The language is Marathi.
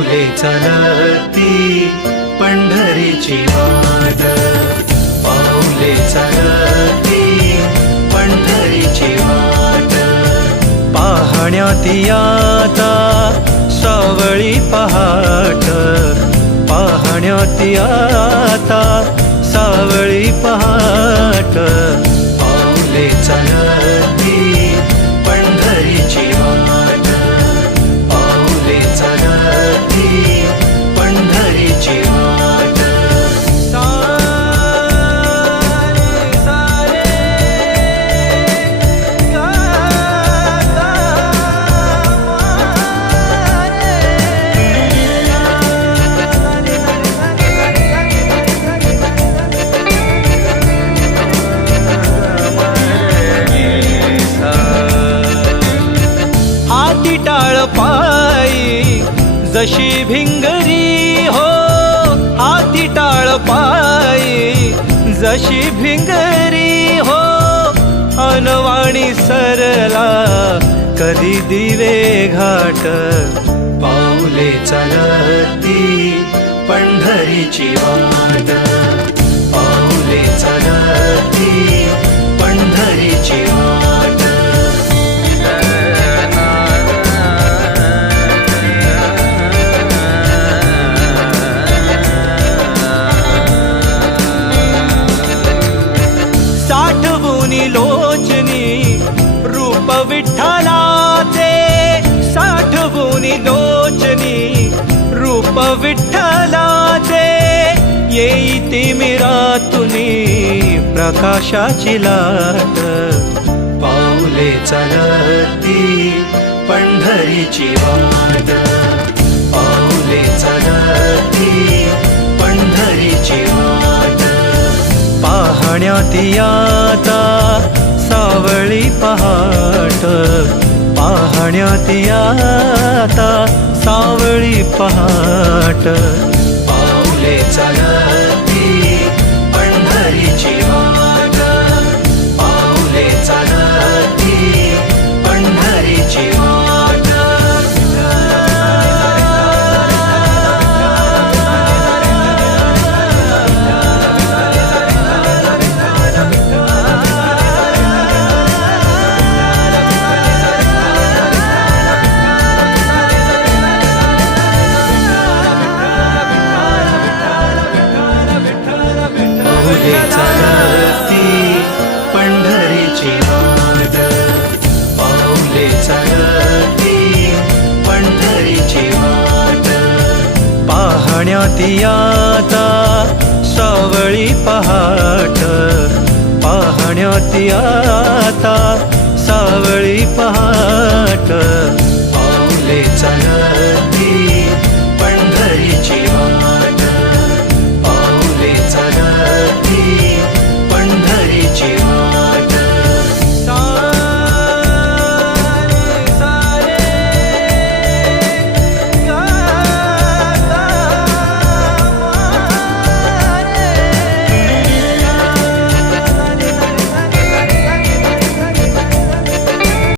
पाऊले चालती पंढरीची वाट, पाऊले चालती पंढरीची वाट, पाहण्यात आता सावळी पहाट, पाहण्यात आता सावळी पहाट, पाऊले चालती पंढरीची वाट, पाऊले चालती पंढरीची वाट. हाती टाळ पायी जशी भिंगरी हो, हाती टाळ पायी जशी भिंगरी हो, अनवाणी सरला कधी दिवे घाट, पाऊले चालती पंढरीची वाट, पाऊले चालती पंढरीची वाट. साठवूनी लोचनी रूप विठ्ठलाचे, साठवूनी लोचनी रूप विठ्ठलाचे, येई तिमिरातुनी प्रकाशाची लाट, पाऊले चालती पंढरीची वाट, पाऊले चालती पंढरीची वाट, पाहण्यात आता सावळी पहाट, पाहण्यात आता सावळी पहाट, पाऊले चालती पंढरीची वाट, पाऊले चालती पंढरीची वाट. पाऊले चालती पंढरीची वाट, पाऊले चालती पंढरीची वाट, पाहण्यात आता सावळी पहाट, पाहण्यात आता